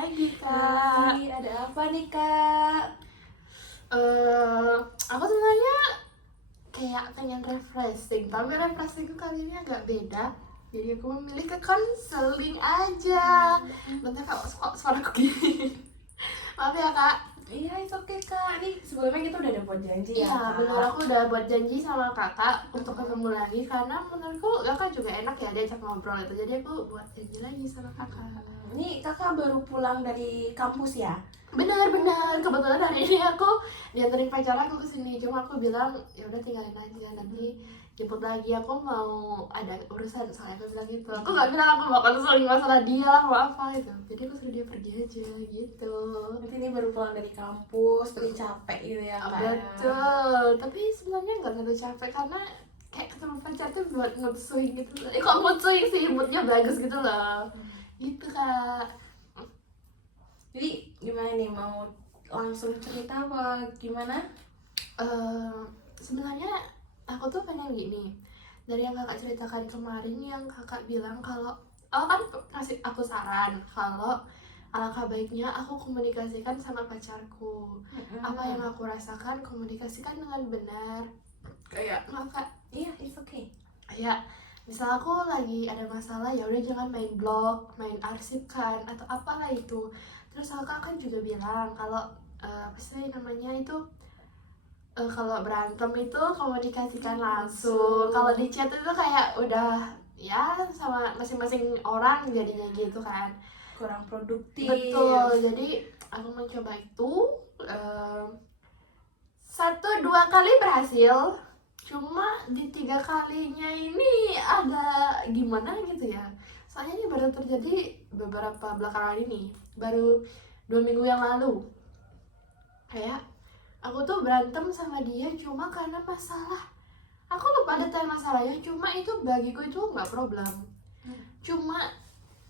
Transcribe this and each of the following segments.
lagi, Kak. Ada apa nih, Kak? Aku sebenarnya kayak pengen refreshing, tapi refreshing kali ini agak beda. Jadi aku memilih ke konseling aja. Bentar kak, kok suaraku gini? Maaf ya kak. Iya, itu oke, Kak. Nih, sebelumnya kita udah ada buat janji ya, Iya, Kak? betul, aku udah buat janji sama kakak untuk ketemu lagi karena menurutku kakak juga enak ya diajak ngobrol itu. Jadi aku buat janji lagi sama kakak. Nih, Kakak baru pulang dari kampus ya? Benar-benar, kebetulan hari ini aku dianterin pacar aku ke sini. Cuma aku bilang ya udah tinggalin aja, nanti jemput lagi. Aku mau ada urusan, soalnya aku bilang gitu. Aku nggak bilang aku mau konseling masalah dia lah, mau apa gitu. Jadi aku suruh dia pergi aja gitu. Nanti ini baru pulang dari kampus, tapi capek gitu ya, Kak? Betul, tapi sebenarnya nggak terlalu capek karena kayak ketemu pacar tuh buat mood swing gitu. Kok mood swing sih, moodnya bagus gitu loh. Gitu kak. Jadi, gimana nih? Mau langsung cerita apa gimana? Sebenarnya aku tuh pengen gini, dari yang kakak ceritakan kemarin yang kakak bilang kalau kan kasih aku saran kalau alangkah baiknya aku komunikasikan sama pacarku. Apa yang aku rasakan komunikasikan dengan benar. Kayak kakak, Iya, it's okay. kayak misal aku lagi ada masalah, ya udah jangan main blog, main arsip kan atau apalah itu. Terus kakak kan juga bilang kalau apa sih namanya itu, kalau berantem itu komunikasikan langsung. Kalau di chat itu kayak udah ya sama masing-masing orang jadinya gitu kan. Kurang produktif. Betul. Jadi aku mencoba itu 1-2 kali berhasil. Cuma di 3 kalinya ini ada gimana gitu ya. Soalnya ini baru terjadi beberapa belakangan ini. Baru 2 minggu yang lalu. Kayak aku tuh berantem sama dia cuma karena masalah. Aku lupa detail masalahnya, cuma itu bagiku itu nggak problem. Cuma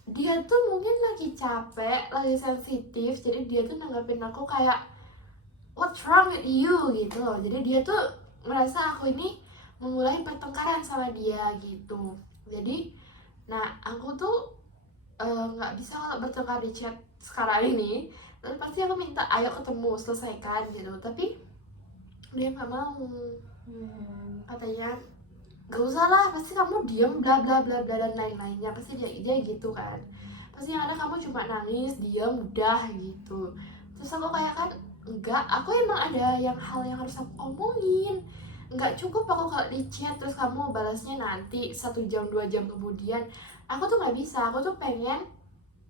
dia tuh mungkin lagi capek, lagi sensitif, jadi dia tuh nanggapin aku kayak what's wrong with you gitu loh. Jadi dia tuh merasa aku ini memulai pertengkaran sama dia gitu. Jadi, nah aku tuh nggak bisa kalau bertengkar di chat sekarang ini. Terus pasti aku minta ayo ketemu selesaikan gitu. Tapi dia nggak mau. Katanya gak usah lah, pasti kamu diem bla bla bla bla dan lain-lainnya. Pasti dia gitu kan. Pasti yang ada kamu cuma nangis, diem, udah gitu. Terus aku kayak kan enggak, aku emang ada hal yang harus aku omongin. Enggak cukup aku kalau di chat terus kamu balasnya nanti 1 jam 2 jam kemudian. Aku tuh nggak bisa, aku tuh pengen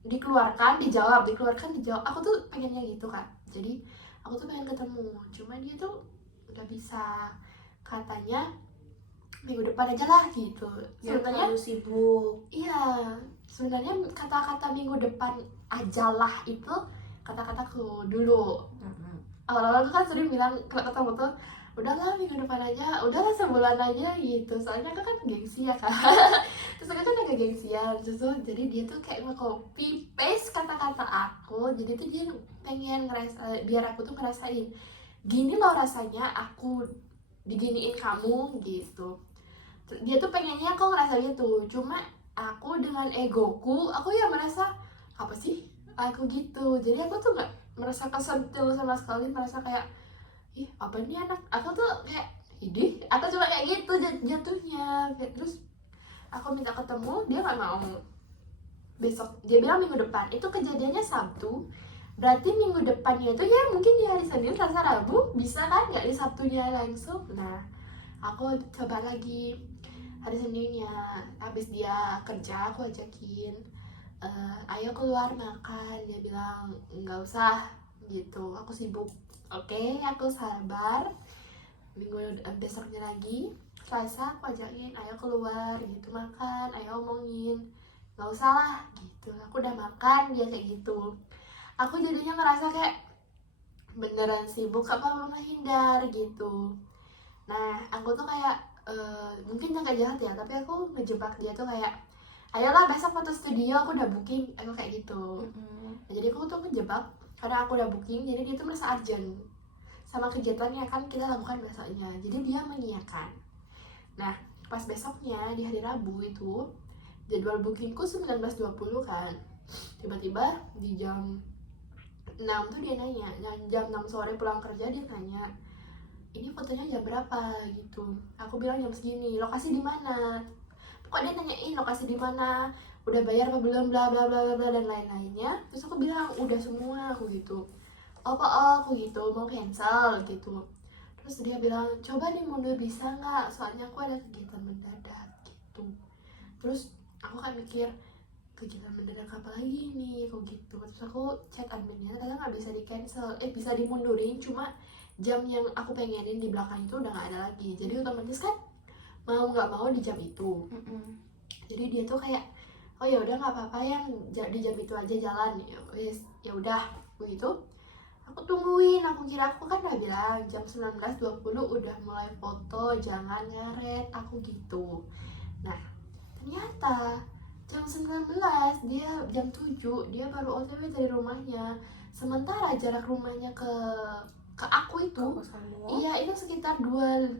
dikeluarkan dijawab, dikeluarkan dijawab. Aku tuh pengennya gitu kan. Jadi aku tuh pengen ketemu, cuma dia tuh nggak bisa. Katanya minggu depan aja lah gitu. Sebenarnya sibuk. Iya, sebenarnya kata-kata minggu depan ajalah itu kata-kataku dulu. Awal-awal tuh kan sering bilang kalau ketemu tuh udahlah minggu depan aja, udahlah sebulan aja gitu. Soalnya aku kan gengsi ya kan. Terus aku kan agak gengsian, jadi dia tuh kayak nge-copy paste kata-kata aku. Jadi tuh dia pengen biar aku tuh ngerasain gini loh rasanya aku diginiin kamu gitu. Dia tuh pengennya aku ngerasa gitu, cuma aku dengan egoku aku ya merasa apa sih aku gitu. Jadi aku tuh nggak merasa kesentil sama sekali, merasa kayak ih apa nih anak. Aku tuh kayak idih, aku cuma kayak gitu jatuhnya. Terus aku minta ketemu, dia nggak mau. Besok dia bilang minggu depan, itu kejadiannya Sabtu, berarti minggu depannya itu ya mungkin di hari Senin, Selasa, Rabu bisa kan, nggak di Sabtunya langsung. Nah aku coba lagi hari Seninnya, habis dia kerja aku ajakin ayo keluar makan. Dia bilang nggak usah gitu, aku sibuk. Oke, aku sabar. Minggu besoknya lagi Selasa aku ajakin ayo keluar gitu, makan, ayo omongin. Nggak usah lah gitu, aku udah makan. Dia kayak gitu, aku jadinya ngerasa kayak beneran sibuk apa menghindar gitu. Nah aku tuh kayak mungkin agak jahat ya, tapi aku ngejebak dia tuh kayak ayolah besok foto studio, aku udah booking, aku kayak gitu. Nah, jadi aku tuh ngejebak karena aku udah booking, jadi dia tuh merasa urgent sama kegiatan yang akan kita lakukan besoknya, jadi dia mengiyakan. Nah pas besoknya di hari Rabu itu jadwal bookingku 19.20 kan. Tiba-tiba di jam 6 tuh dia nanya, jam 6 sore pulang kerja dia nanya, ini fotonya jam berapa gitu. Aku bilang jam segini, lokasi di mana. Kok dia nanyain lokasi di mana, udah bayar apa belum, bla bla bla bla dan lain-lainnya. Terus aku bilang udah semua, aku gitu. Aku gitu mau cancel gitu. Terus dia bilang coba dimundur bisa nggak, soalnya aku ada kegiatan mendadak gitu. Terus aku kan mikir kegiatan mendadak apa lagi nih kok gitu. Terus aku chat adminnya, ternyata nggak bisa di cancel, bisa dimundurin, cuma jam yang aku pengenin di belakang itu udah nggak ada lagi. Jadi otomatis kan mau nggak mau di jam itu. Jadi dia tuh kayak oh ya udah nggak apa-apa yang di jam itu aja jalan. Ya udah begitu. Aku tungguin, aku kira aku kan udah bilang jam 19.20 udah mulai foto, jangan ngaret, aku gitu. Nah ternyata jam 19, dia jam 7 dia baru OTW dari rumahnya. Sementara jarak rumahnya ke aku itu iya itu sekitar 22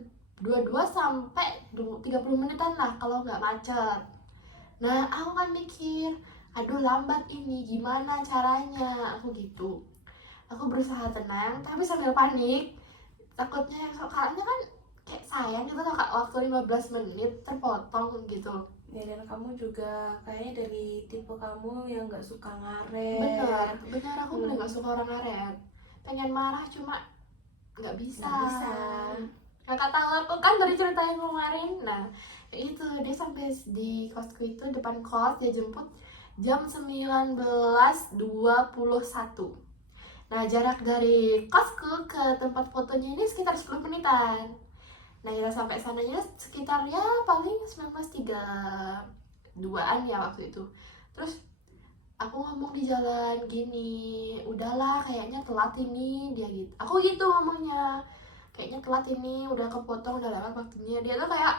sampai 30 menitan lah kalau nggak macet. Nah aku kan mikir aduh lambat ini gimana caranya, aku gitu. Aku berusaha tenang tapi sambil panik, takutnya yang soalnya kan kayak sayang gitu loh kak, waktu 15 menit terpotong gitu. Ya, dan kamu juga kayaknya dari tipe kamu yang nggak suka ngaret. Bener aku bener nggak suka orang ngaret, pengen marah cuma nggak bisa. Kakak tahu aku kan dari cerita yang kemarin. Nah itu dia sampai di kosku itu, depan kos dia jemput jam 19.21. Nah jarak dari kosku ke tempat fotonya ini sekitar 10 menitan. Nah kita sampai sananya sekitar ya paling 19.32an ya waktu itu. Terus aku ngomong di jalan gini, udahlah kayaknya telat ini, dia gitu. Aku gitu ngomongnya, kayaknya telat ini, udah kepotong, udah lewat waktunya. Dia tuh kayak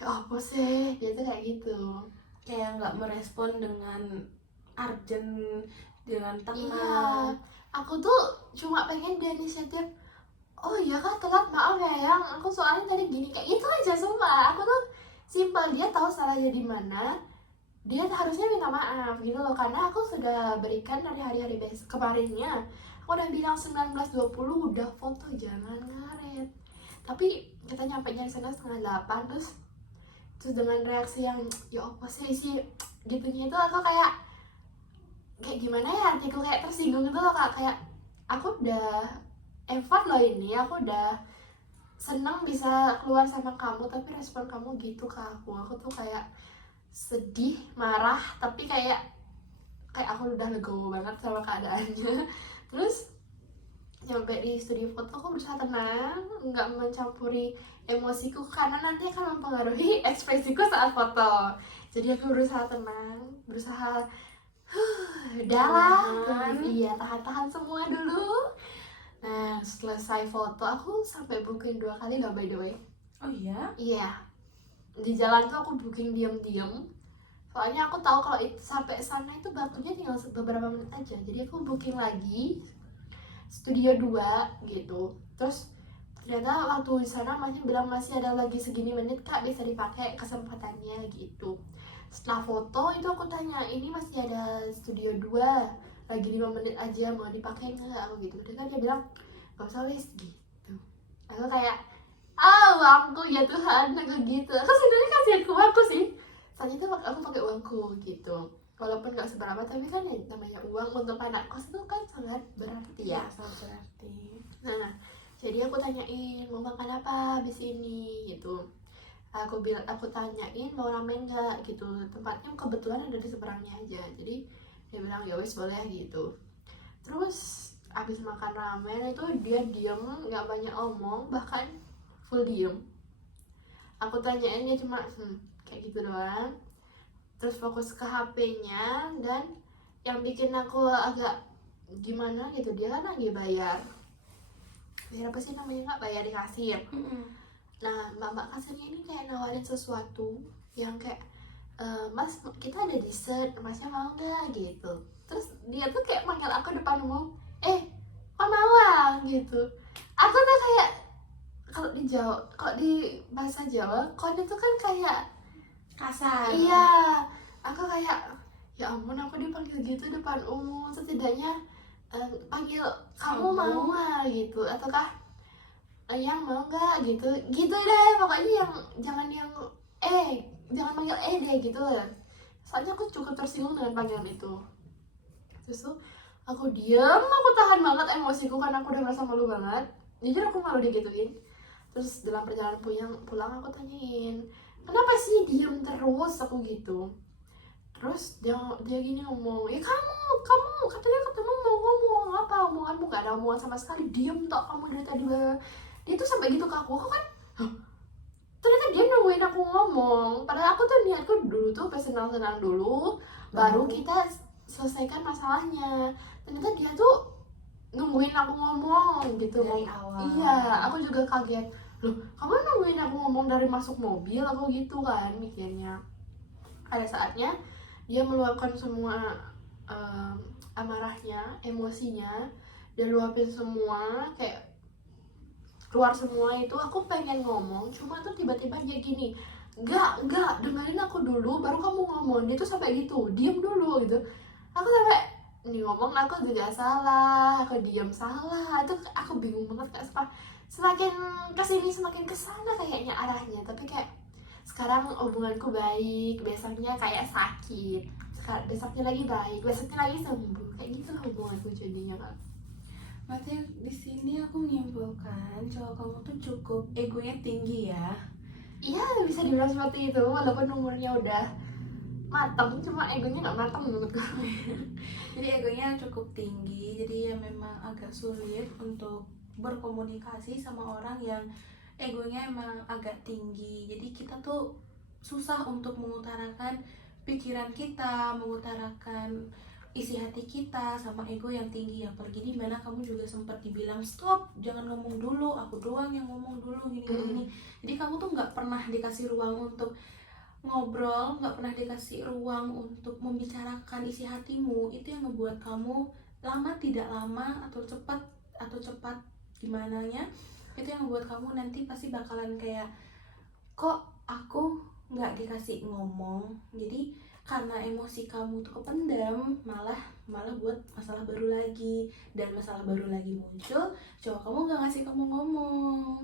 ya apa sih, dia tuh kayak gitu, kayak nggak merespon dengan urgent, dengan tenang. Iya, aku tuh cuma pengen dia inisiatif. Oh iya kak telat, maaf ya yang aku soalnya tadi gini, kayak itu aja. Sumpah aku tuh simpel, dia tahu salahnya di mana, dia harusnya minta maaf gitu loh, karena aku sudah berikan dari hari-hari kemarinnya. Aku udah bilang 19.20 udah foto, jangan ngaret. Tapi kita nyampe nya di sana setengah 8. Terus dengan reaksi yang ya apa sih gitunya itu, aku kayak gimana ya, hatiku kayak tersinggung gitu loh kak. Kayak aku udah effort loh ini, aku udah seneng bisa keluar sama kamu, tapi respon kamu gitu ke aku. Aku tuh kayak sedih, marah, tapi kayak aku udah legowo banget sama keadaannya. Terus nyampe di studio foto aku berusaha tenang, nggak mencampuri emosiku karena nanti akan mempengaruhi ekspresiku saat foto. Jadi aku berusaha tenang, berusaha udahlah, iya tahan semua dulu. Nah selesai foto aku sampai booking 2 kali loh by the way. Oh iya? Iya, di jalan tuh aku booking diam-diam, soalnya aku tahu kalau itu sampai sana itu waktunya tinggal beberapa menit aja. Jadi aku booking lagi studio 2 gitu. Terus ternyata waktu di sana masih bilang masih ada lagi segini menit kak, bisa dipakai kesempatannya gitu. Setelah foto itu aku tanya, ini masih ada studio 2 lagi 5 menit aja, mau dipakai nggak, aku gitu. Dia bilang nggak usah wis gitu. Aku kayak uangku ya Tuhan, aku gitu. Aku sebenarnya kasihan ke uangku sih, saat itu aku pakai uangku gitu. Walaupun nggak seberapa, tapi kan ya namanya uang untuk anak kos itu kan sangat berarti ya. Sangat berarti. Nah jadi aku tanyain mau makan apa habis ini gitu. Aku tanyain mau ramen nggak gitu, tempatnya kebetulan ada di seberangnya aja. Jadi dia bilang ya wes boleh gitu. Terus abis makan ramen itu dia diem, nggak banyak omong, bahkan full diem. Aku tanyain dia cuma kayak gitu doang. Terus fokus ke HP-nya, dan yang bikin aku agak gimana gitu, dia kan lagi bayar apa sih namanya, nggak bayar di kasir. Nah mbak kasirnya ini kayak nawarin sesuatu yang kayak mas kita ada dessert, masnya mau nggak gitu. Terus dia tuh kayak manggil aku depan umum, kok mau gitu. Aku tuh kayak kalau di Jawa, kalau di bahasa Jawa kon itu kan kayak kasar. iya, aku kayak ya ampun aku dipanggil gitu depan umum, setidaknya panggil kamu Kamu. mau nggak gitu, ataukah yang mau nggak gitu gitu deh pokoknya, yang jangan yang jangan panggil deh gitu. Soalnya aku cukup tersinggung dengan panggilan itu. Terus tuh aku diem, aku tahan banget emosiku karena aku udah merasa malu banget, jujur aku malu digituin. Terus dalam perjalanan pulang aku tanyain, kenapa sih diem terus, aku gitu. Terus dia gini ngomong, ya kamu katanya ketemu mau ngomong apa, omonganmu gak ada omongan sama sekali, diem tok kamu dari tadi. Dia tuh sampai gitu ke aku kan, "Hah, ternyata dia nungguin aku ngomong, padahal aku tuh niatku dulu tuh senang-senang dulu baru kita selesaikan masalahnya." Ternyata dia tuh nungguin aku ngomong gitu. Dari awal. Iya, aku juga kaget, loh kamu nungguin aku ngomong dari masuk mobil, aku gitu kan mikirnya. Ada saatnya dia meluapkan semua amarahnya, emosinya, dia luapin semua, kayak keluar semua. Itu aku pengen ngomong, cuma tuh tiba-tiba dia gini, enggak, dengerin aku dulu baru kamu ngomong. Dia tuh sampai gitu, diem dulu gitu. Aku sampai nih ngomong aku juga salah, aku diem salah. Itu aku bingung banget kak, semakin kesini semakin kesana kayaknya arahnya. Tapi kayak sekarang hubunganku baik, besoknya kayak sakit, besoknya lagi baik, besoknya lagi sembuh, kayak gitu lah hubunganku jadinya kak. Berarti di sini aku menyimpulkan cowok kamu tuh cukup egonya tinggi ya. Iya bisa dibilang seperti itu, walaupun umurnya udah matang, cuma egonya nggak matang menurutku. Jadi egonya cukup tinggi, jadi ya memang agak sulit untuk berkomunikasi sama orang yang egonya emang agak tinggi. Jadi kita tuh susah untuk mengutarakan pikiran kita, mengutarakan isi hati kita sama ego yang tinggi. Apalagi di mana kamu juga sempat dibilang stop, jangan ngomong dulu, aku doang yang ngomong dulu gini. Jadi kamu tuh nggak pernah dikasih ruang untuk ngobrol, nggak pernah dikasih ruang untuk membicarakan isi hatimu. Itu yang ngebuat kamu lama tidak lama atau cepat gimana nya, itu yang ngebuat kamu nanti pasti bakalan kayak, kok aku nggak dikasih ngomong. Jadi karena emosi kamu tuh kependam, malah buat masalah baru lagi, dan masalah baru lagi muncul, cowok kamu nggak ngasih kamu ngomong.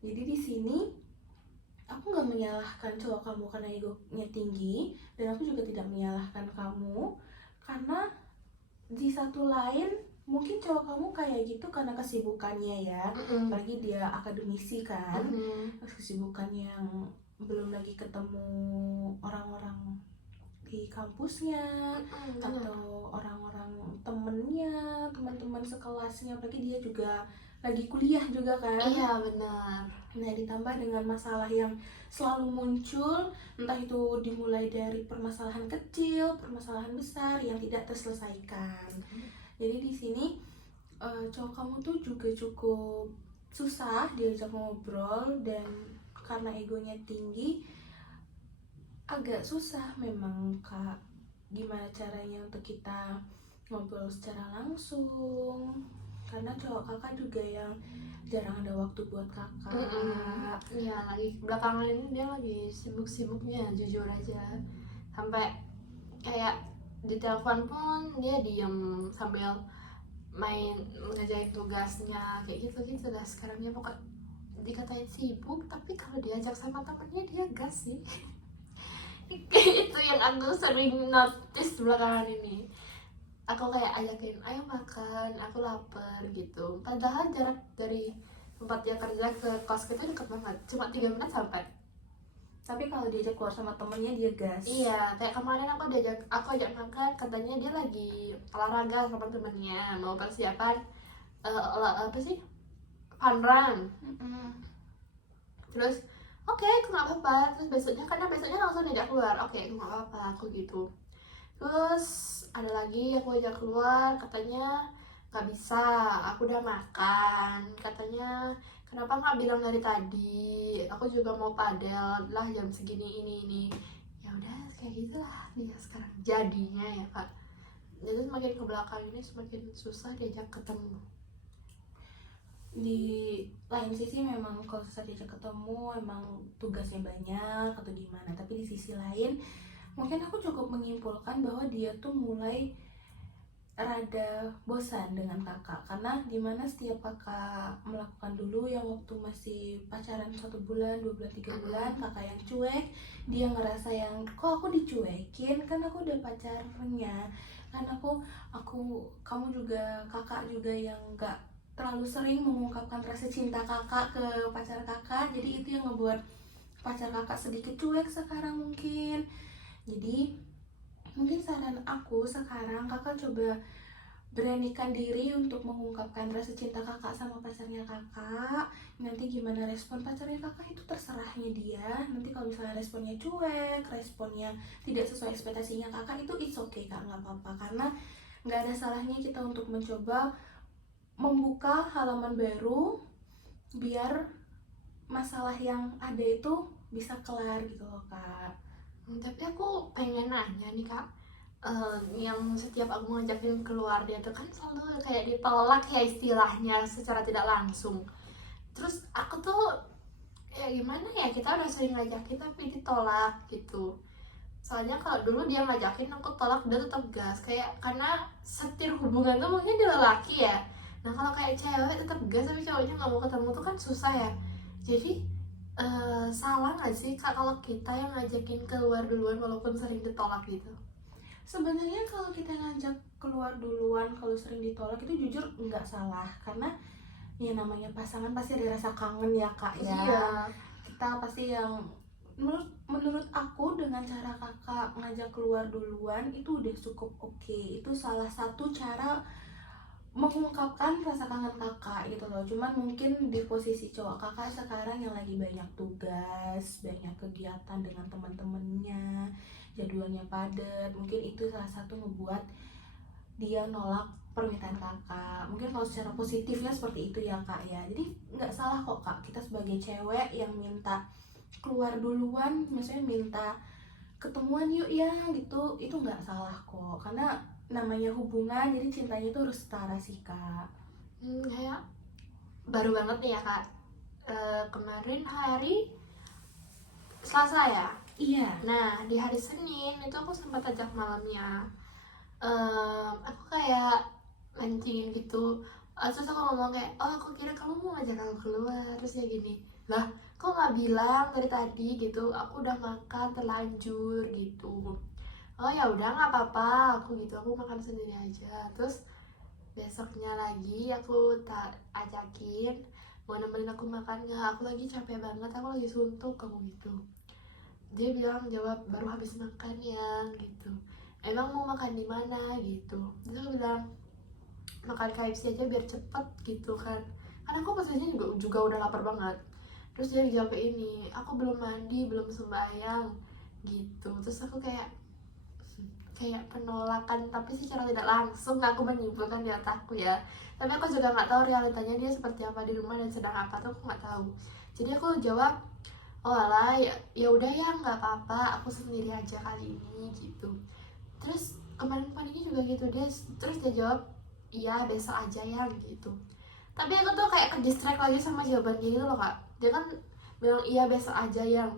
Jadi di sini aku nggak menyalahkan cowok kamu karena egonya tinggi, dan aku juga tidak menyalahkan kamu karena di satu lain mungkin cowok kamu kayak gitu karena kesibukannya ya. Apalagi dia akademisi kan, kesibukan yang belum lagi ketemu orang-orang di kampusnya atau orang-orang teman-teman sekelasnya. Apalagi dia juga lagi kuliah juga kan. Iya benar. Nah, ditambah dengan masalah yang selalu muncul, entah itu dimulai dari permasalahan kecil, permasalahan besar yang tidak terselesaikan. Jadi di sini cowok kamu tuh juga cukup susah diajak ngobrol, dan karena egonya tinggi agak susah memang kak. Gimana caranya untuk kita ngobrol secara langsung, karena cowok kakak juga yang jarang ada waktu buat kakak. Iya, lagi belakangan ini dia lagi sibuk-sibuknya, jujur aja. Sampai kayak di telepon pun dia diem sambil main ngerjain tugasnya, kayak gitu dah sekarangnya. Pokok dikatain sibuk, tapi kalau diajak sama temennya dia gas sih. Itu yang aku sering notice belakangan ini. Aku kayak ajakin, ayo makan, aku lapar gitu. Padahal jarak dari tempat dia kerja ke kos kita deket banget, cuma 3 menit sampai. Tapi kalau diajak keluar sama temennya dia gas. Iya, kayak kemarin aku ajak makan, katanya dia lagi olahraga sama temennya, mau persiapan apa sih, fun run. Terus oke, aku nggak apa-apa. Terus besoknya, karena besoknya langsung diajak keluar, oke aku nggak apa-apa, aku gitu. Terus ada lagi aku ajak keluar, katanya nggak bisa, aku udah makan. Katanya kenapa nggak bilang dari tadi, aku juga mau padel lah jam segini ini. Ya udah kayak gitulah dia sekarang jadinya ya kak. Jadi semakin ke belakang ini semakin susah diajak ketemu. Di lain sisi memang kalau susah diajak ketemu emang tugasnya banyak atau gimana, tapi di sisi lain Mungkin aku cukup menyimpulkan bahwa dia tuh mulai rada bosan dengan kakak, karena dimana setiap kakak melakukan dulu yang waktu masih pacaran 1 bulan, 2 bulan, 3 bulan, kakak yang cuek, dia ngerasa yang kok aku dicuekin, kan aku udah pacarnya, kan aku kamu juga kakak juga yang nggak terlalu sering mengungkapkan rasa cinta kakak ke pacar kakak, jadi itu yang ngebuat pacar kakak sedikit cuek sekarang mungkin. Jadi mungkin saran aku sekarang kakak coba beranikan diri untuk mengungkapkan rasa cinta kakak sama pacarnya kakak. Nanti gimana respon pacarnya kakak itu terserahnya dia. Nanti kalau misalnya responnya cuek, responnya tidak sesuai ekspektasinya kakak, itu it's okay kak, nggak apa-apa. Karena nggak ada salahnya kita untuk mencoba membuka halaman baru biar masalah yang ada itu bisa kelar gitu loh kak. Tapi aku pengen nanya nih kak, yang setiap aku ngajakin keluar dia tuh kan selalu kayak ditolak ya istilahnya secara tidak langsung. Terus aku tuh ya gimana ya, kita udah sering ngajakin tapi ditolak gitu. Soalnya kalau dulu dia ngajakin aku tolak, dia tetap gas kayak, karena setir hubungan tuh mungkin dia lelaki ya. Nah kalau kayak cewek tetap gas tapi cowoknya nggak mau ketemu tuh kan susah ya. Jadi salah nggak sih kak kalau kita yang ngajakin keluar duluan walaupun sering ditolak gitu? Sebenarnya kalau kita ngajak keluar duluan kalau sering ditolak itu jujur nggak salah, karena ya namanya pasangan pasti ada rasa kangen ya kak ya. Iya. Kita pasti yang menurut aku dengan cara kakak ngajak keluar duluan itu udah cukup oke. Itu salah satu cara mengungkapkan rasa kangen kakak gitu loh. Cuman mungkin di posisi cowok kakak sekarang yang lagi banyak tugas, banyak kegiatan dengan teman-temannya, jadwalnya padat, mungkin itu salah satu ngebuat dia nolak permintaan kakak. Mungkin kalau secara positifnya seperti itu ya kak ya. Jadi nggak salah kok kak, kita sebagai cewek yang minta keluar duluan, maksudnya minta ketemuan yuk ya gitu, itu nggak salah kok, karena namanya hubungan, jadi cintanya itu harus setara sih kak. Kayak baru banget nih ya kak. Kemarin hari Selasa ya. Iya. Nah di hari Senin itu aku sempat ajak malamnya. Aku kayak mancingin gitu. Terus aku ngomong kayak, oh aku kira kamu mau ngajak aku keluar. Terus dia gini, lah kok nggak bilang dari tadi gitu, aku udah makan terlanjur gitu. Oh ya udah nggak apa-apa aku gitu, aku makan sendiri aja. Terus besoknya lagi aku tak ajakin mau nemenin aku makan nggak, aku lagi capek banget, aku lagi suntuk kamu gitu. Dia bilang, jawab, baru habis makan ya gitu, emang mau makan di mana gitu. Terus aku bilang makan KFC aja biar cepet gitu kan, karena aku pastinya juga udah lapar banget. Terus dia jawab ini, aku belum mandi, belum sembahyang gitu. Terus aku kayak penolakan tapi secara tidak langsung aku menyimpulkan di otakku ya, tapi aku juga nggak tahu realitanya dia seperti apa di rumah dan sedang apa tuh aku nggak tahu. Jadi aku jawab, oh alah ya udah ya nggak apa-apa, aku sendiri aja kali ini gitu. Terus kemarin paginya juga gitu, terus dia jawab iya besok aja ya gitu. Tapi aku tuh kayak ke distract lagi sama jawabannya gitu loh kak. Dia kan bilang iya besok aja yang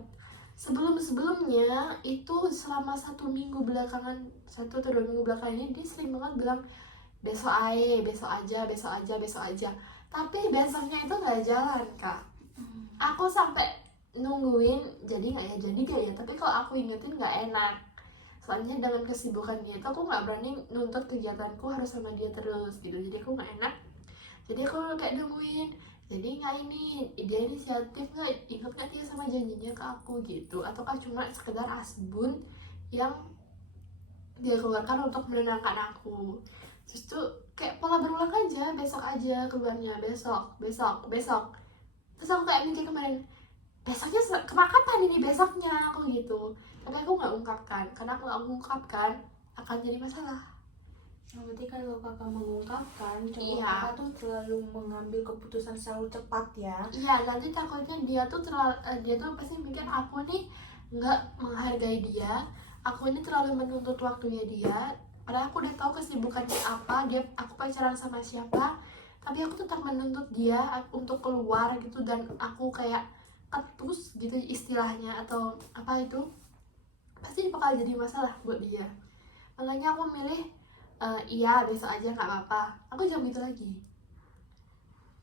sebelumnya itu selama 1 minggu belakangan, 1 atau 2 minggu belakangan ini dia sering banget bilang besok aja, besok aja, besok aja, besok aja. Tapi besoknya itu nggak jalan kak. Aku sampai nungguin jadi nggak ya, jadi gak ya. Tapi kalau aku ingetin nggak enak. Soalnya dengan kesibukan dia itu aku nggak berani nuntut kegiatanku harus sama dia terus gitu. Jadi aku nggak enak. Jadi aku kayak nungguin. Jadi nggak ini, dia inisiatif nggak, ingat nggak dia sama janjinya ke aku gitu, ataukah cuma sekedar asbun yang dia keluarkan untuk menenangkan aku. Terus tuh kayak pola berulang aja, besok aja keluarnya, besok, besok, besok. Terus aku kayak mikir kemarin, besoknya kapan ini besoknya aku gitu. Tapi aku nggak ungkapkan, karena kalau aku ungkapkan akan jadi masalah. Berarti kalau kakak mengungkapkan, cowok Iya. kakak tuh selalu mengambil keputusan selalu cepat ya. Iya, nanti takutnya dia tuh dia tuh pasti mikir aku nih nggak menghargai dia, aku ini terlalu menuntut waktunya dia. Padahal aku udah tahu kesibukannya apa, aku pacaran sama siapa, tapi aku tetap menuntut dia untuk keluar gitu, dan aku kayak ketus gitu istilahnya, atau apa itu, pasti bakal jadi masalah buat dia. Makanya aku milih iya besok aja nggak apa-apa, aku jangan gitu lagi.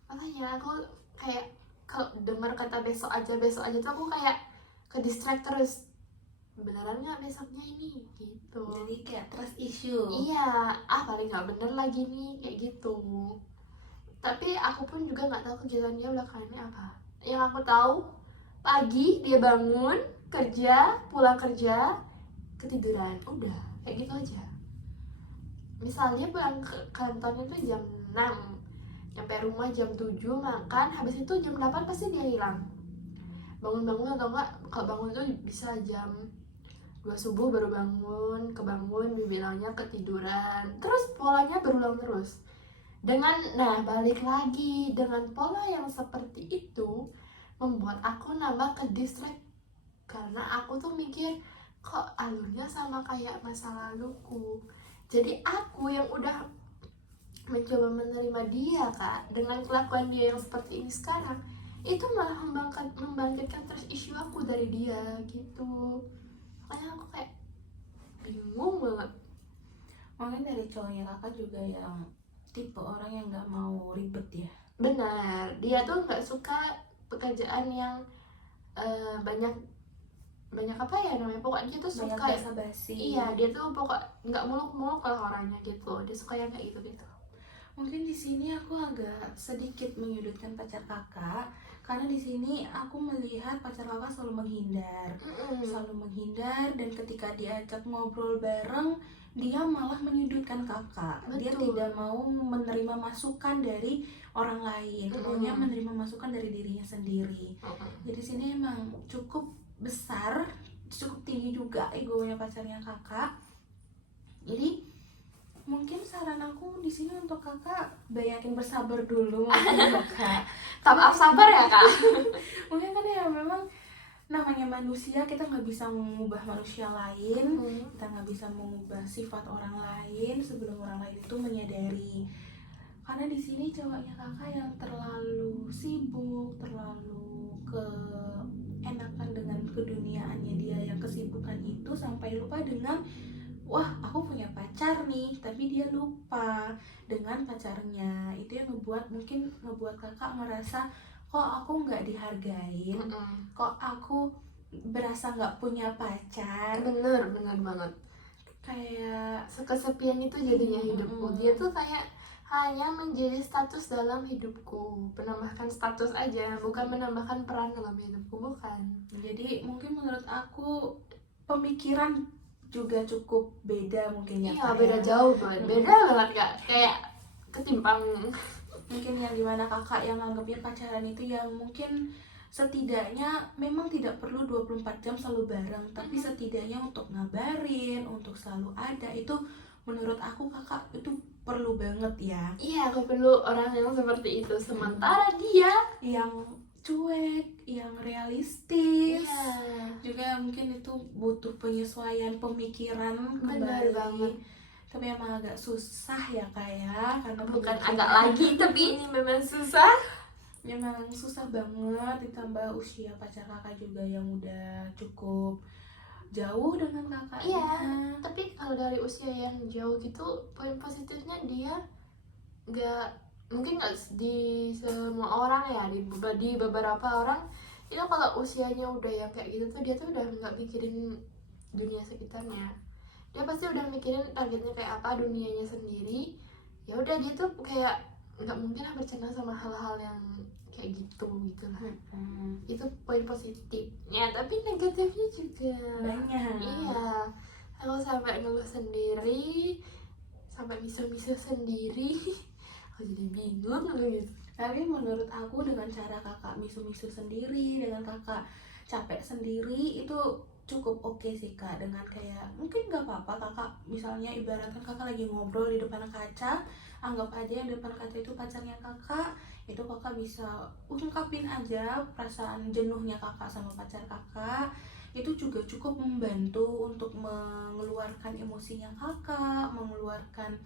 Makanya aku kayak kalau dengar kata besok aja tuh aku kayak ke distract terus, beneran nggak besoknya ini gitu. Jadi kayak trust issue. Iya, paling nggak bener lagi nih kayak gitu. Tapi aku pun juga nggak tahu kegiatan dia belakangannya apa. Yang aku tahu pagi dia bangun kerja, pulang kerja, ketiduran, udah kayak gitu aja. Misalnya pulang ke kantornya tuh jam 6, nyampe rumah jam 7 makan, habis itu jam 8 pasti dia hilang. Bangun-bangun atau enggak, kalau bangun itu bisa jam 2 subuh baru bangun, kebangun bilangnya ketiduran. Terus polanya berulang terus. Balik lagi dengan pola yang seperti itu membuat aku nambah ke distract, karena aku tuh mikir kok alurnya sama kayak masa laluku. Jadi aku yang udah mencoba menerima dia kak dengan kelakuan dia yang seperti ini sekarang, itu malah membangkitkan trust issue aku dari dia gitu. Makanya aku kayak bingung banget. Mungkin dari cowoknya kakak juga yang tipe orang yang nggak mau ribet ya. Benar, dia tuh nggak suka pekerjaan yang banyak apa ya namanya, pokoknya dia tuh Banyak suka basa-basi. iya, dia tuh pokok nggak muluk-muluk lah orangnya gitu, dia suka yang kayak gitu. Mungkin di sini aku agak sedikit menyudutkan pacar kakak, karena di sini aku melihat pacar kakak selalu menghindar, dan ketika diajak ngobrol bareng dia malah menyudutkan kakak. Dia Betul. tidak mau menerima masukan dari orang lain, maunya menerima masukan dari dirinya sendiri. Jadi sini emang cukup besar, cukup tinggi juga egonya pacarnya kakak. Jadi mungkin saran aku di sini untuk kakak banyakin bersabar dulu mungkin kakak. Tetap sabar ya kak. Mungkin kan ya memang namanya manusia, kita nggak bisa mengubah manusia lain, kita nggak bisa mengubah sifat orang lain sebelum orang lain itu menyadari. Karena di sini cowoknya kakak yang terlalu sibuk, terlalu keenakan dengan keduniaannya dia yang kesibukan itu, sampai lupa dengan wah aku punya pacar nih, tapi dia lupa dengan pacarnya. Itu yang ngebuat kakak ngerasa kok aku nggak dihargain, kok aku berasa nggak punya pacar. Bener banget, kayak kesepian itu jadinya hidupku. Dia tuh kayak hanya menjadi status dalam hidupku, menambahkan status aja, bukan menambahkan peran dalam hidupku, bukan. Jadi mungkin menurut aku pemikiran juga cukup beda mungkin ya. Iya, beda jauh banget, beda banget kak, kayak ketimpang. Mungkin yang dimana kakak yang anggapnya pacaran itu yang mungkin setidaknya memang tidak perlu 24 jam selalu bareng, tapi setidaknya untuk ngabarin, untuk selalu ada, itu menurut aku kakak itu perlu banget ya. Iya, aku perlu orang yang seperti itu. Sementara dia yang cuek, yang realistis, juga mungkin itu butuh penyesuaian pemikiran kembali. Benar banget. Tapi emang agak susah ya kak ya, karena bukan agak lagi, tapi ini memang susah. Memang susah banget, ditambah usia pacar kakak juga yang udah cukup jauh dengan kakaknya. Iya, tapi kalau dari usia yang jauh gitu, poin positifnya dia mungkin nggak di semua orang ya, di beberapa orang itu kalau usianya udah yang kayak gitu tuh, dia tuh udah nggak mikirin dunia sekitarnya. Dia pasti udah mikirin targetnya kayak apa, dunianya sendiri. Ya udah, dia tuh kayak nggak mungkin lah bercanda sama hal-hal yang kayak gitu lah. Itu poin positifnya, tapi negatifnya juga banyak. Iya, aku sampai ngeluh sendiri, sampai miso-miso sendiri. Aku jadi bingung gitu. Tapi menurut aku dengan cara kakak misu-misu sendiri, dengan kakak capek sendiri, itu cukup oke sih kak. Dengan kayak mungkin nggak apa-apa kakak, misalnya ibaratkan kakak lagi ngobrol di depan kaca, anggap aja yang depan kaca itu pacarnya kakak, itu kakak bisa ungkapin aja perasaan jenuhnya kakak sama pacar kakak. Itu juga cukup membantu untuk mengeluarkan emosinya kakak, mengeluarkan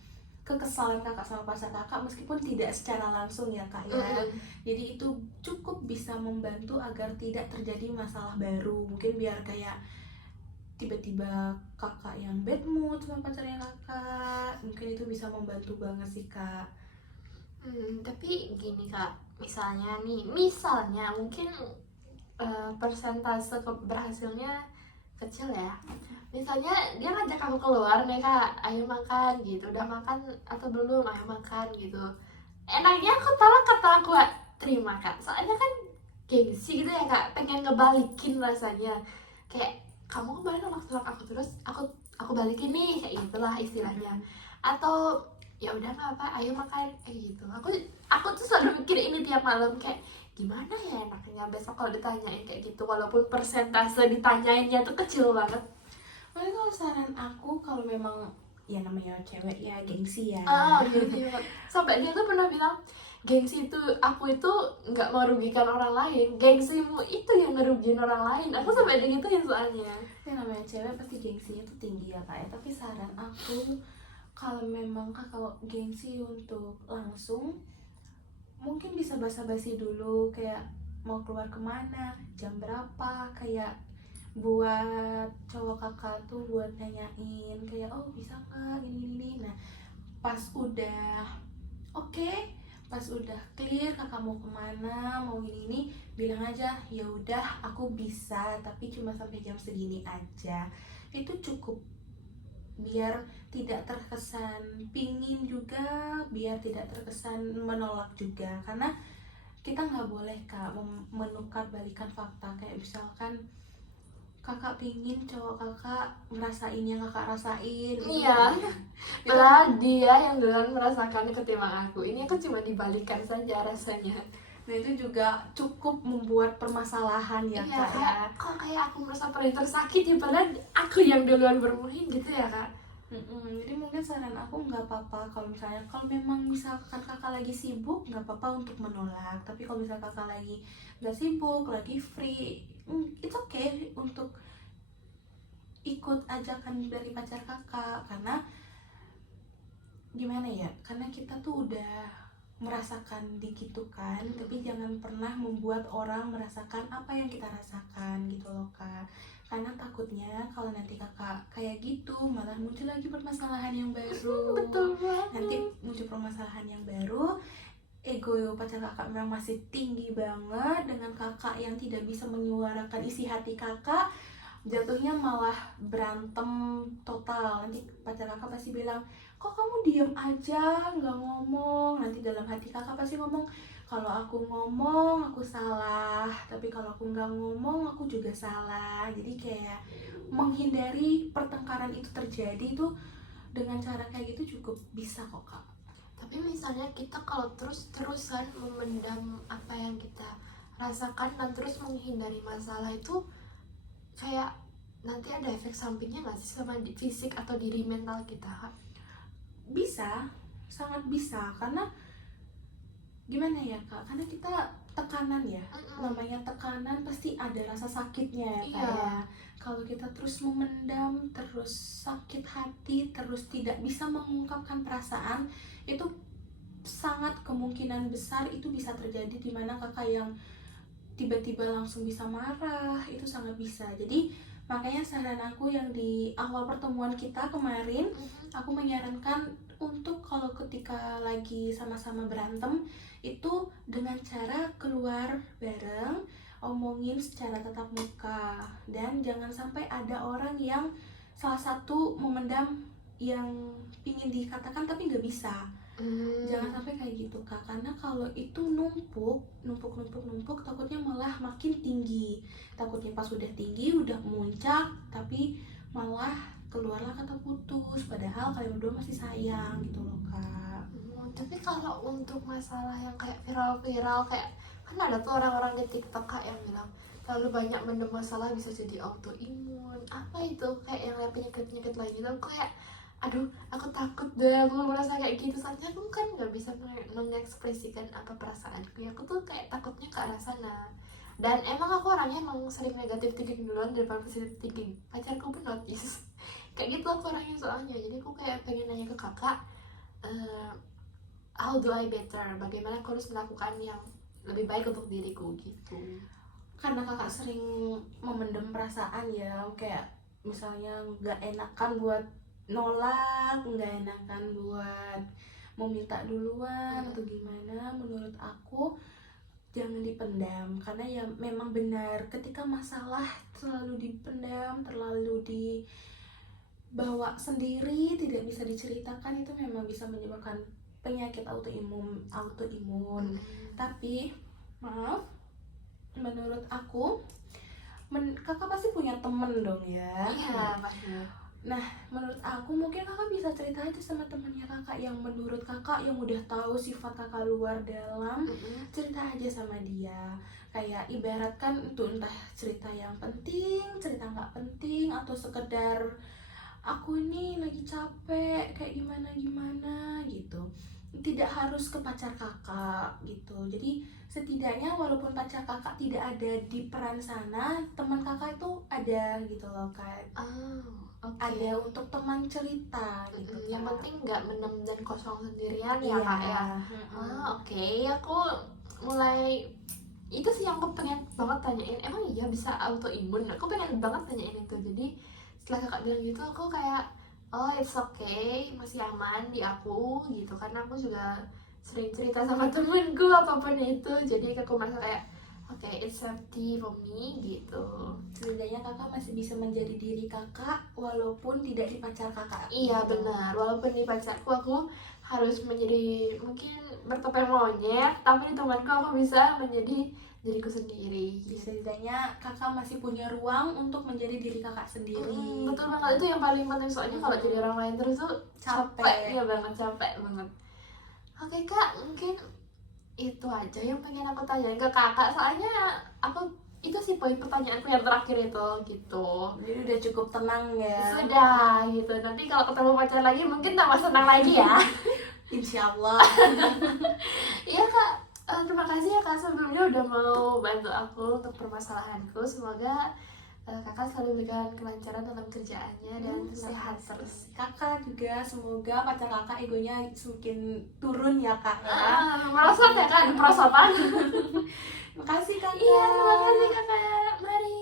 kekesalan kakak sama pacar kakak, meskipun tidak secara langsung ya kak ya. Jadi itu cukup bisa membantu agar tidak terjadi masalah baru. Mungkin biar kayak tiba-tiba kakak yang bad mood sama pacarnya kakak, mungkin itu bisa membantu banget sih kak. Tapi gini kak, misalnya mungkin persentase berhasilnya kecil ya. Misalnya dia ngajak aku keluar nih kak, ayo makan gitu, udah makan atau belum, ayo makan gitu. Enaknya aku tolak kata aku terima kak, soalnya kan gengsi gitu ya kak, pengen ngebalikin rasanya. Kayak kamu kemarin nolak aku terus, aku balikin nih, kayak gitulah istilahnya. Atau ya udah nggak apa, ayo makan kayak gitu. Aku tuh selalu mikir ini tiap malam, kayak gimana ya enaknya besok kalau ditanyain kayak gitu, walaupun persentase ditanyainnya tuh kecil banget. Makanya kalau saran aku, kalau memang ya namanya cewek ya gengsi ya. Gengsi banget. Sampai dia tuh pernah bilang, gengsi itu, aku itu nggak merugikan orang lain, gengsimu itu yang ngerugiin orang lain. Aku sampai digituin soalnya. Ya namanya cewek pasti gengsinya tuh tinggi ya kak ya. Tapi saran aku, kalau memang kakak gengsi untuk langsung, mungkin bisa basa-basi dulu, kayak mau keluar kemana, jam berapa, kayak buat cowok kakak tuh buat nanyain kayak oh bisa nggak gini. Nah pas udah oke, pas udah clear kakak mau kemana, mau gini, bilang aja ya udah aku bisa tapi cuma sampai jam segini aja. Itu cukup, biar tidak terkesan pingin juga, biar tidak terkesan menolak juga. Karena kita nggak boleh kak menukar balikan fakta. Kayak misalkan kakak pingin cowok kakak ngerasain yang kakak rasain. Iya. Padahal dia yang duluan merasakan ketimbang aku. Ini aku cuma dibalikan saja rasanya. Nah itu juga cukup membuat permasalahan ya Iya, kak ya. kok kayak aku merasa paling tersakiti padahal aku yang duluan bermuhin gitu ya kak. Jadi mungkin saran aku nggak apa-apa kalau misalnya, kalau memang misalkan kakak lagi sibuk nggak apa-apa untuk menolak. Tapi kalau misalkan kakak lagi nggak sibuk, lagi free, it's okay untuk ikut ajakan dari pacar kakak. Karena gimana ya, karena kita tuh udah merasakan digitukan, tapi jangan pernah membuat orang merasakan apa yang kita rasakan gitu loh kak. Karena takutnya kalau nanti kakak kayak gitu malah muncul lagi permasalahan yang baru. Betul banget. Nanti muncul permasalahan yang baru, ego pacar kakak memang masih tinggi banget, dengan kakak yang tidak bisa menyuarakan isi hati kakak, jatuhnya malah berantem total. Nanti pacar kakak pasti bilang, kok kamu diem aja nggak ngomong. Nanti dalam hati kakak pasti ngomong, kalau aku ngomong aku salah, tapi kalau aku nggak ngomong aku juga salah. Jadi kayak menghindari pertengkaran itu terjadi tuh dengan cara kayak gitu cukup bisa kok kak. Tapi misalnya kita kalau terus-terusan memendam apa yang kita rasakan dan terus menghindari masalah itu, kayak nanti ada efek sampingnya nggak sih sama di fisik atau diri mental kita? Bisa, sangat bisa. Karena gimana ya kak, karena kita tekanan ya, namanya tekanan pasti ada rasa sakitnya ya kak ya. Kalau kita terus memendam, terus sakit hati, terus tidak bisa mengungkapkan perasaan, itu sangat kemungkinan besar itu bisa terjadi, dimana kakak yang tiba-tiba langsung bisa marah, itu sangat bisa. Jadi makanya saran aku yang di awal pertemuan kita kemarin, aku menyarankan untuk kalau ketika lagi sama-sama berantem itu dengan cara keluar bareng, omongin secara tatap muka, dan jangan sampai ada orang yang salah satu memendam yang pingin dikatakan tapi nggak bisa. Jangan sampai kayak gitu kak, karena kalau itu numpuk takutnya malah makin tinggi. Takutnya pas udah tinggi, udah muncak, tapi malah keluarlah kata putus, padahal kalian berdua masih sayang gitu loh kak. Tapi kalau untuk masalah yang kayak viral-viral, kayak kan ada tuh orang-orang di TikTok kak yang bilang terlalu banyak mendem masalah bisa jadi autoimun, apa itu kayak yang penyakit-penyakit lain gitu. Aku kayak aduh, aku takut deh aku merasa kayak gitu, soalnya aku kan nggak bisa mengekspresikan apa perasaanku ya. Aku tuh kayak takutnya ke arah sana. Dan emang aku orangnya emang sering negatif thinking duluan daripada positive thinking. Pacarku pun notice kayak gitu aku orangnya soalnya. Jadi aku kayak pengen nanya ke kakak, how do I better? Bagaimana aku harus melakukan yang lebih baik untuk diriku gitu. Karena kakak sering memendam perasaan ya, kayak misalnya nggak enakan buat nolak, nggak enakan buat mau minta duluan atau gimana, menurut aku jangan dipendam, karena ya memang benar ketika masalah terlalu dipendam, terlalu dibawa sendiri, tidak bisa diceritakan, itu memang bisa menyebabkan penyakit autoimun. Tapi maaf, menurut aku kakak pasti punya temen dong ya. Iya pasti. Nah, menurut aku mungkin kakak bisa cerita aja sama temannya kakak yang menurut kakak yang udah tahu sifat kakak luar dalam, cerita aja sama dia. Kayak ibaratkan itu entah cerita yang penting, cerita nggak penting, atau sekedar aku ini lagi capek kayak gimana gitu. Tidak harus ke pacar kakak gitu. Jadi setidaknya walaupun pacar kakak tidak ada di peran sana, teman kakak itu ada gitu loh Kak. Ada untuk teman cerita gitu. Yang Kak. penting nggak mendem dan kosong sendirian ya Iya. Kak ya. Oke, aku mulai itu sih yang aku pengen banget tanyain, emang iya bisa autoimun? Aku pengen banget tanyain itu. Jadi setelah kakak bilang gitu aku kayak oh it's okay, masih aman di aku gitu, karena aku juga sering cerita sama temenku apapun itu, jadi aku merasa kayak oke, it's safety for me gitu. Setidaknya kakak masih bisa menjadi diri kakak walaupun tidak di pacar kakak. Iya gitu. benar, walaupun di pacarku aku harus menjadi mungkin bertopeng monyet, tapi di temanku aku bisa menjadi diriku sendiri. Setidaknya kakak masih punya ruang untuk menjadi diri kakak sendiri. Betul banget, itu yang paling penting, soalnya kalau jadi orang lain terus tuh Capek. ya banget, capek banget. Oke Kak, mungkin itu aja yang pengen aku tanyain ke kakak, soalnya aku itu sih poin pertanyaanku yang terakhir itu gitu. Jadi udah cukup tenang ya. Sudah gitu, nanti kalau ketemu pacar lagi mungkin tambah senang lagi ya. Insya Allah. Iya Kak, terima kasih ya Kak sebelumnya udah mau bantu aku untuk permasalahanku. Semoga kakak selalu berikan kelancaran dalam kerjaannya dan sehat terus. Kakak juga semoga pacar kakak egonya semakin turun ya Kak ya. Merosot ya Kak, di perosotan. Makasih Kakak. Iya, terima kasih Kakak. Mari.